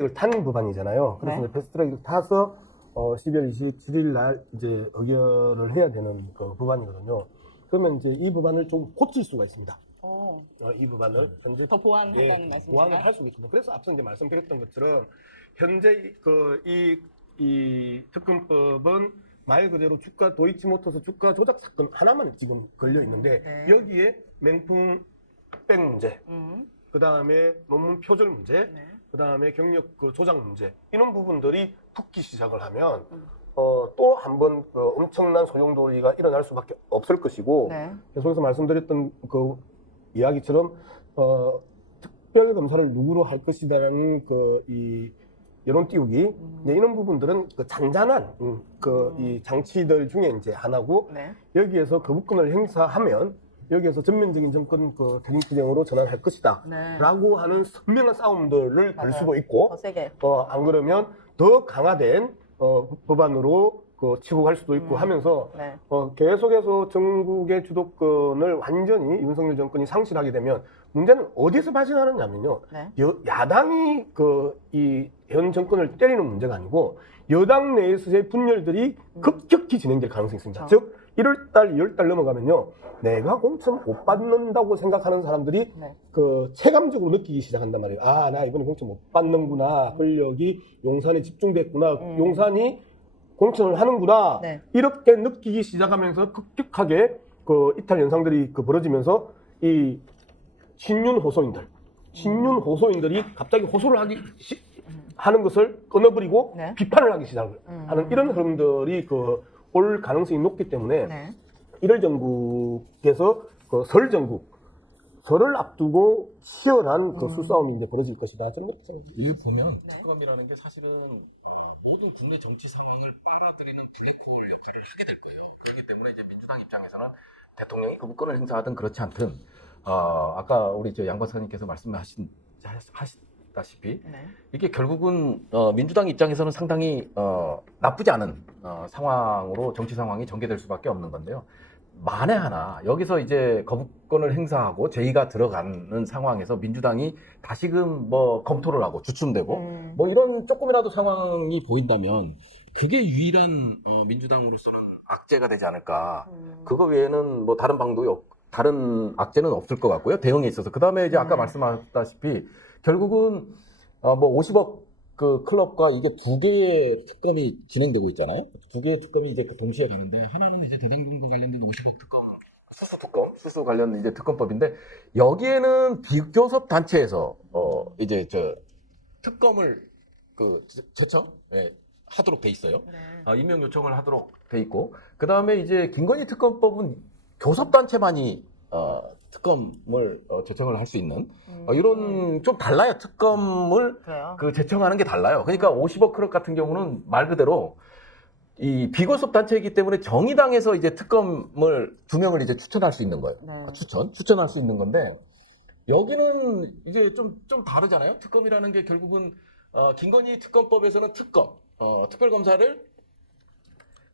이걸 탄 법안이잖아요. 그래서 네. 패스트트랙을 타서 12월 27일 날 이제 의결을 해야 되는 그 법안이거든요. 그러면 이제 이 법안을 좀 고칠 수가 있습니다. 이 법안을 현재 더 보완한다는 말씀이신가요? 보완을 할 수가 있습니다. 그래서 앞서 이제 말씀드렸던 것처럼 현재 이 특검법은 말 그대로 도이치모터스 주가 조작 사건 하나만 지금 걸려 있는데 네. 여기에 맹품백 문제, 그 다음에 논문 표절 문제, 네. 그 다음에 경력 조작 문제 이런 부분들이 붙기 시작을 하면 또 한 번 엄청난 소용돌이가 일어날 수밖에 없을 것이고 네. 계속해서 말씀드렸던 그 이야기처럼 특별 검사를 누구로 할 것이다라는 이 여론 띄우기 이제 이런 부분들은 그 잔잔한 이 장치들 중에 이제 하나고 네. 여기에서 거부권을 행사하면 여기에서 전면적인 정권 대림투쟁으로 전환할 것이다 네. 라고 하는 선명한 싸움들을 걸 맞아요. 수도 있고 더 세게. 안 그러면 더 강화된 법안으로 치고 갈 수도 있고 하면서 네. 계속해서 전국의 주도권을 완전히 윤석열 정권이 상실하게 되면 문제는 어디서 발생하느냐면요. 네. 야당이 이 현 정권을 때리는 문제가 아니고 여당 내에서의 분열들이 급격히 진행될 가능성이 있습니다. 그렇죠. 즉 1월달, 2월달 넘어가면요. 내가 공천 못 받는다고 생각하는 사람들이 네. 체감적으로 느끼기 시작한단 말이에요. 아, 나 이번에 공천 못 받는구나. 권력이 용산에 집중됐구나. 용산이 공천을 하는구나. 네. 이렇게 느끼기 시작하면서 급격하게 이탈 현상들이 벌어지면서 이 친윤 호소인들이 갑자기 호소를 하는 것을 끊어버리고 네. 비판을 하기 시작하는 이런 흐름들이 올 가능성이 높기 때문에 네. 1월 정국에서 설을 앞두고 치열한 수싸움이 이제 벌어질 것이다. 저는 그렇게 생각합니다. 이게 보면 특검이라는 게 사실은 모든 국내 정치 상황을 빨아들이는 블랙홀 역할을 하게 될 거예요. 그렇기 때문에 이제 민주당 입장에서는 대통령이 거부권을 행사하든 그렇지 않든 아까 우리 양 박사님께서 말씀하셨다시피 네. 이게 결국은 민주당 입장에서는 상당히 나쁘지 않은 상황으로 정치 상황이 전개될 수밖에 없는 건데요. 만에 하나 여기서 이제 거부권을 행사하고 제의가 들어가는 상황에서 민주당이 다시금 검토를 하고 주춤되고 이런 조금이라도 상황이 보인다면 그게 유일한 민주당으로서는 악재가 되지 않을까. 그거 외에는 다른 악재는 없을 것 같고요. 대응에 있어서. 그 다음에 이제 아까 말씀하셨다시피 결국은 50억 그 클럽과 이게 두 개의 특검이 진행되고 있잖아요. 두 개의 특검이 이제 동시에 가는데 하나는 이제 대장동과 관련된 50억 특검, 수수 관련 이제 특검법인데 여기에는 비교섭 단체에서 이제 특검을 초청 하도록 돼 있어요. 네. 임명 요청을 하도록 돼 있고 그 다음에 이제 김건희 특검법은 교섭 단체만이 특검을 제청을 할 수 있는 이런 좀 달라요. 특검을 그래요? 제청하는 게 달라요. 그러니까 50억 클럽 같은 경우는 말 그대로 이 비교섭 단체이기 때문에 정의당에서 이제 특검을 2명을 이제 추천할 수 있는 거예요. 네. 추천할 수 있는 건데 여기는 이게 좀 다르잖아요. 특검이라는 게 결국은 김건희 특검법에서는 특별검사를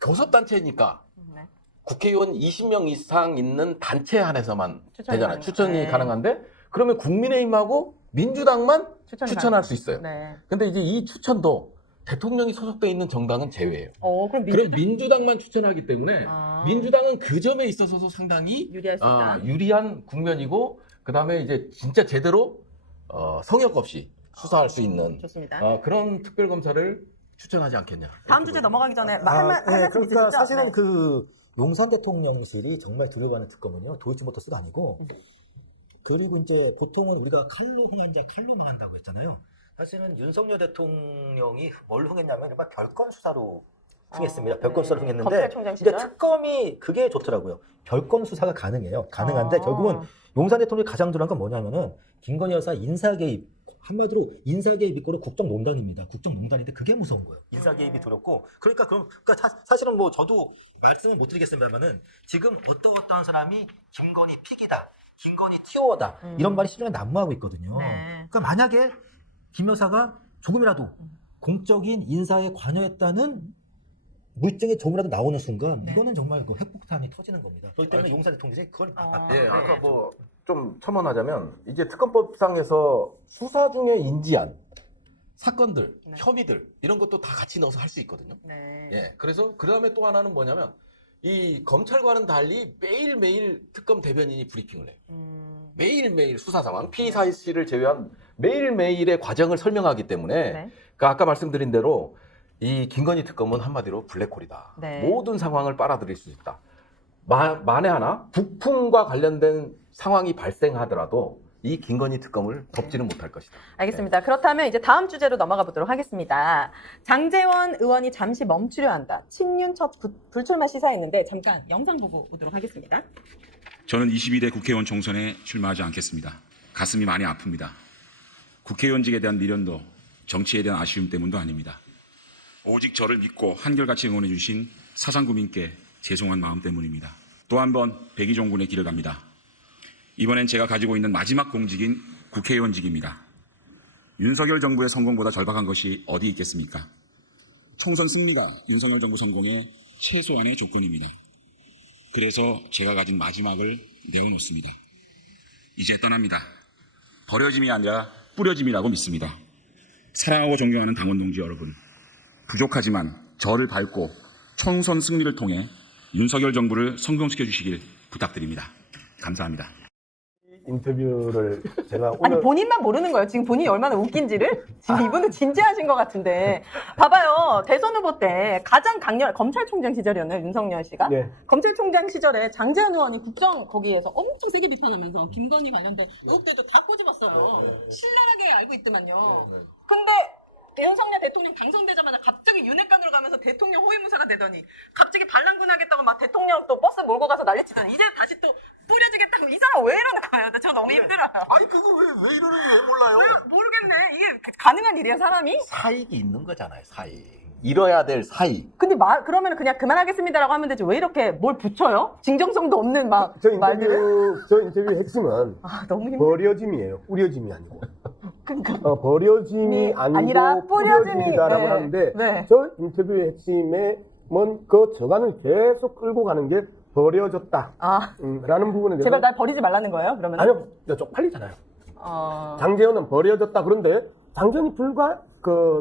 교섭 단체니까 네. 국회의원 20명 이상 있는 단체 안에서만 추천이 되잖아요. 가능해요. 추천이 네. 가능한데 그러면 국민의힘하고 민주당만 추천할 수 있어요. 네. 근데 이제 이 추천도 대통령이 소속돼 있는 정당은 제외예요. 그럼 그럼 민주당만 추천하기 때문에 아. 민주당은 그 점에 있어서도 상당히 유리할 수 있다. 유리한 국면이고 그다음에 이제 진짜 제대로 성역 없이 수사할 수 있는 좋습니다. 그런 특별검사를 추천하지 않겠냐. 다음 주제 넘어가기 전에 할 말씀 그러니까 있으시죠? 사실은 네. 그 용산 대통령실이 정말 두려워하는 특검은요 도이치모터스가 아니고 그리고 이제 보통은 우리가 칼로 흥한 자 칼로 망한다고 했잖아요. 사실은 윤석열 대통령이 뭘 흥했냐면 일반 별건 수사로 흥했습니다. 별건 수사로 흥했는데 검찰총장 이제 시절? 특검이 그게 좋더라고요. 별건 수사가 가능한데 결국은 용산 대통령이 가장 두려운 건 뭐냐면은 김건희 여사 인사 개입 한마디로 인사 개입 이거는 국정농단입니다. 국정농단인데 그게 무서운 거예요. 인사 개입이 두렵고 그러니까 사실은 저도 말씀은 못 드리겠습니다만은 지금 어떠한 사람이 김건희 픽이다, 김건희 티오어다 이런 말이 시중에 난무하고 있거든요. 네. 그러니까 만약에 김 여사가 조금이라도 공적인 인사에 관여했다는 물증이 조금이라도 나오는 순간 네. 이거는 정말 그 핵폭탄이 터지는 겁니다. 그렇기 때문에 용산 대통령이 그걸 예, 아까 좀 첨언하자면 이제 특검법상에서 수사 중에 인지한 사건들, 네. 혐의들 이런 것도 다 같이 넣어서 할 수 있거든요. 네. 예, 그래서 그 다음에 또 하나는 뭐냐면 이 검찰과는 달리 매일매일 특검 대변인이 브리핑을 해요. 매일매일 수사 상황, 피의 사실을 제외한 매일매일의 과정을 설명하기 때문에 네. 그 아까 말씀드린 대로 이 김건희 특검은 한마디로 블랙홀이다. 네. 모든 상황을 빨아들일 수 있다. 만에 하나 북풍과 관련된 상황이 발생하더라도 이 김건희 특검을 덮지는 못할 것이다. 알겠습니다. 그렇다면 이제 다음 주제로 넘어가 보도록 하겠습니다. 장제원 의원이 잠시 멈추려 한다. 친윤 첫 불출마 시사했는데 잠깐 영상 보고 오도록 하겠습니다. 저는 22대 국회의원 총선에 출마하지 않겠습니다. 가슴이 많이 아픕니다. 국회의원직에 대한 미련도 정치에 대한 아쉬움 때문도 아닙니다. 오직 저를 믿고 한결같이 응원해 주신 사상구민께 죄송한 마음 때문입니다. 또 한 번 백의종 군의 길을 갑니다. 이번엔 제가 가지고 있는 마지막 공직인 국회의원직입니다. 윤석열 정부의 성공보다 절박한 것이 어디 있겠습니까? 총선 승리가 윤석열 정부 성공의 최소한의 조건입니다. 그래서 제가 가진 마지막을 내어놓습니다. 이제 떠납니다. 버려짐이 아니라 뿌려짐이라고 믿습니다. 사랑하고 존경하는 당원 동지 여러분, 부족하지만 저를 밟고 총선 승리를 통해 윤석열 정부를 성공시켜 주시길 부탁드립니다. 감사합니다. 인터뷰를 제가 아니 오늘 본인만 모르는 거예요. 지금 본인이 얼마나 웃긴지를. 지금 이분은 진지하신 것 같은데. 봐봐요. 대선 후보 때 가장 강렬 검찰총장 시절이었나요, 윤석열 씨가? 네. 검찰총장 시절에 장제원 의원이 국정 거기에서 엄청 세게 비판하면서 김건희 관련된 의혹들도 다 꼬집었어요. 신랄하게 알고 있더만요. 근데 윤석열 대통령 당선되자마자 갑자기 윤핵관으로 가면서 대통령 호위무사가 되더니 갑자기 반란군 하겠다고 막 대통령 또 버스 몰고 가서 난리치더니 이제 다시 또 뿌려주겠다고 이 사람 왜 이러는 거예요? 저 너무 힘들어요. 아니 그거 왜 이러는지 왜 몰라요? 모르겠네. 이게 가능한 일이야, 사람이? 사익이 있는 거잖아요, 사익. 이뤄야 될 사익. 근데 그러면 그냥 그만하겠습니다라고 하면 되지. 왜 이렇게 뭘 붙여요? 진정성도 없는 막 저 말들을? 인터뷰의 핵심은 아, 너무 힘들어. 버려짐이에요. 뿌려짐이 아니고. 그러니까. 버려짐이 아니고 아니라 뿌려짐이, 뿌려짐이다라고 네. 하는데 네. 저 인터뷰의 핵심에 그 저간을 계속 끌고 가는 게 버려졌다. 아, 라는 부분에 대해서 제발 날 버리지 말라는 거예요? 그러면? 아니요, 쪽팔리잖아요. 장제원은 버려졌다. 그런데 장제원이 불과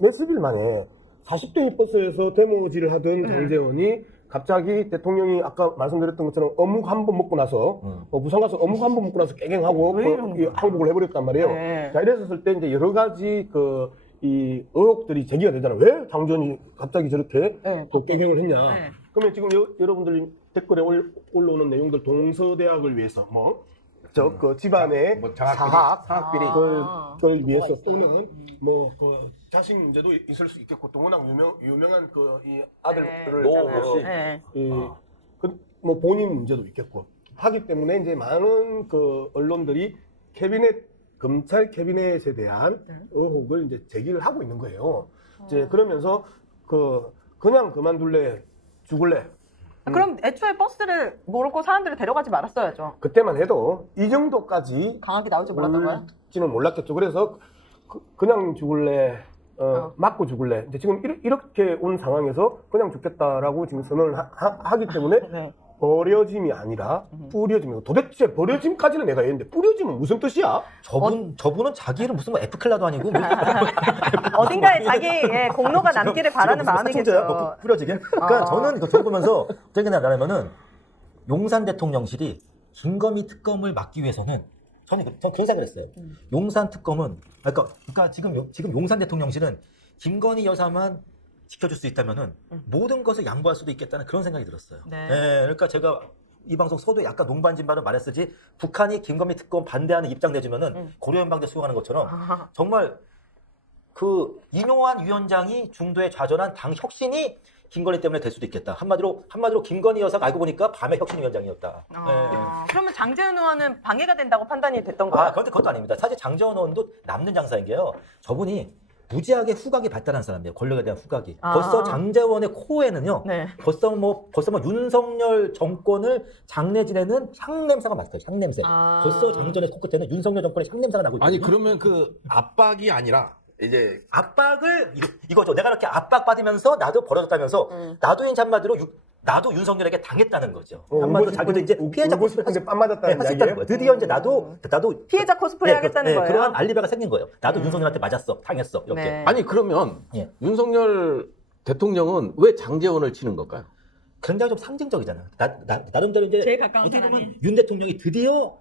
몇십 일 만에 40대 버스에서 데모질을 하던 장제원이 갑자기 대통령이 아까 말씀드렸던 것처럼 어묵 한 번 먹고 나서 부산 가서 어묵 한 번 먹고 나서 깨갱하고 왜 이런 거야? 항복을 해버렸단 말이에요. 네. 자, 이랬을 때 이제 여러 가지 이 의혹들이 제기가 되잖아요. 왜 장제원이 갑자기 저렇게 네. 또 깨갱을 했냐? 네. 그러면 지금 여러분들이 댓글에 올라오는 내용들 동서대학을 위해서 집안의 상학비리. 그걸 위해서 있어요? 또는 자식 문제도 있을 수 있겠고 또 워낙 유명한 이 아들들을 네. 본인 문제도 있겠고 하기 때문에 이제 많은 언론들이 검찰 캐비넷에 대한 의혹을 이제 제기를 하고 있는 거예요. 이제 그러면서 그냥 그만둘래 죽을래. 그럼 애초에 버스를 몰고 사람들을 데려가지 말았어야죠. 그때만 해도 이 정도까지 강하게 나올 줄 몰랐던 거야? 지는 몰랐겠죠. 그래서 그냥 죽을래, 맞고 죽을래. 이제 지금 이렇게 온 상황에서 그냥 죽겠다라고 지금 선언을 하기 때문에 네. 버려짐이 아니라 뿌려짐이고 도대체 버려짐까지는 내가 이해했는데 뿌려짐은 무슨 뜻이야? 저분은 자기 이름 무슨 F클라도 아니고 뭐 어딘가에 자기의 공로가 남기를 바라는 마음이겠죠. 뿌려지게. 그러니까 저는 저거 보면서 어떻게 생각하냐면은 용산 대통령실이 김건희 특검을 막기 위해서는 저는 그런 생각을 했어요. 용산 특검은 그러니까 지금 용산 대통령실은 김건희 여사만 지켜줄 수 있다면은 모든 것을 양보할 수도 있겠다는 그런 생각이 들었어요. 네. 그러니까 제가 이 방송 서두에 약간 농반진반을 말했으지 북한이 김건희 특검 반대하는 입장 내주면은 고려연방대 수용하는 것처럼 정말 이명환 위원장이 중도에 좌절한 당 혁신이 김건희 때문에 될 수도 있겠다. 한마디로 김건희 여사가 알고 보니까 밤의 혁신위원장이었다. 그러면 장제원 의원은 방해가 된다고 판단이 됐던 거예요? 그런데 그것도 아닙니다. 사실 장제원 의원도 남는 장사인 게요. 저분이 무지하게 후각이 발달한 사람이에요. 권력에 대한 후각이. 벌써 장제원의 코에는요. 네. 벌써 윤석열 정권을 장례지내는 향냄새가 맡아요. 향냄새. 벌써 장전의 코끝에는 윤석열 정권의 향냄새가 나고 있거든요. 아니 그러면 압박이 아니라 이제 압박을 이거죠. 내가 이렇게 압박받으면서 나도 벌어졌다면서 나도 이제 한마디로 나도 윤석열에게 당했다는 거죠. 한마디로 자기도 이제 피해자 울고 싶은데 빰 맞았다는 할수 있다는 이야기예요? 거예요. 드디어 이제 나도 피해자 코스프레 하겠다는 거예요. 그러한 알리바가 생긴 거예요. 나도 윤석열한테 맞았어, 당했어 이렇게. 네. 아니 그러면 예. 윤석열 대통령은 왜 장제원을 치는 걸까요? 굉장히 좀 상징적이잖아요. 나름대로 이제 제일 가까운 어떻게 보면 사람이. 윤 대통령이 드디어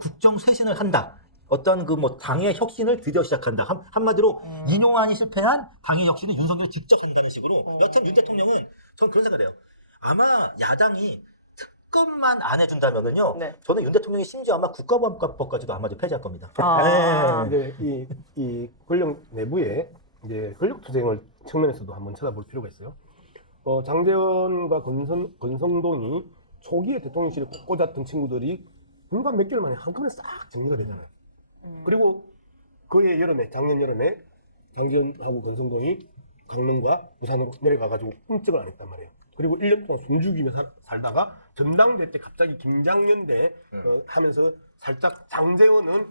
국정 쇄신을 한다. 어떤 그 뭐 당의 혁신을 드디어 시작한다. 한마디로 인용안이 실패한 당의 혁신을 윤석열이 직접 한다는 식으로. 여튼 윤 대통령은 저는 그런 생각을 해요. 아마 야당이 특검만 안 해준다면은요. 네. 저는 윤 대통령이 심지어 아마 국가보안법까지도 아마 폐지할 겁니다. 아. 이제 이 권력 내부에 이제 권력 투쟁을 측면에서도 한번 찾아볼 필요가 있어요. 장제원과 권성동이 초기에 대통령실에 꽂았던 친구들이 불과 몇 개월 만에 한꺼번에 싹 정리가 되잖아요. 그리고 그해 여름에, 작년 여름에 장제원하고 권성동이 강릉과 부산으로 내려가가지고 꿈쩍을 안 했단 말이에요. 그리고 1년 동안 숨죽이며 살다가 전당대 때 갑자기 김장년대 하면서 살짝 장제원은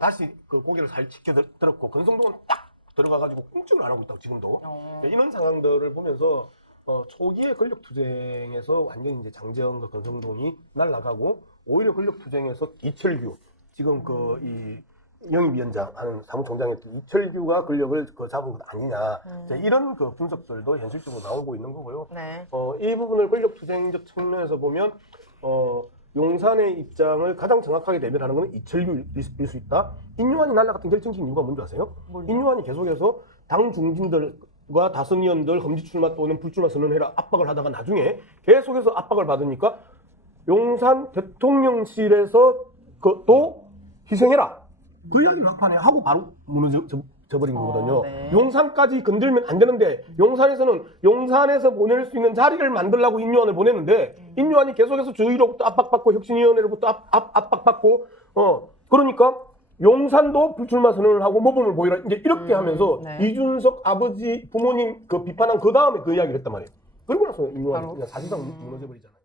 다시 고개를 살 치켜들었고 권성동은 딱 들어가가지고 꿈쩍을 안 하고 있다고 지금도. 이런 상황들을 보면서 초기의 권력 투쟁에서 완전히 이제 장제원과 권성동이 날아가고 오히려 권력 투쟁에서 이철규 지금 이 영입위원장 하는 사무총장이었던 이철규가 권력을 잡은 것 아니냐 이런 분석들도 현실적으로 나오고 있는 거고요. 네. 이 부분을 권력 투쟁적 측면에서 보면 용산의 입장을 가장 정확하게 대변하는 것은 이철규일 수 있다. 인유한이 날아갔던 결정적인 이유가 뭔지 아세요? 인유한이 계속해서 당 중진들과 다선 의원들 험지 출마 또는 불출마 선언해라 압박을 하다가 나중에 계속해서 압박을 받으니까 용산 대통령실에서 또 희생해라. 그 이야기를 막판에 하고 바로 무너져버린 거거든요. 네. 용산까지 건들면 안 되는데 용산에서 보낼 수 있는 자리를 만들라고 인유한을 보냈는데 인유한이 계속해서 주의로부터 압박받고 혁신위원회로부터 압박받고 그러니까 용산도 불출마 선언을 하고 모범을 보이라 이제 이렇게 하면서 네. 이준석 아버지 부모님 비판한 그 다음에 그 이야기를 했단 말이에요. 그리고 나서 인유한이 그냥 사실상 무너져버리잖아요.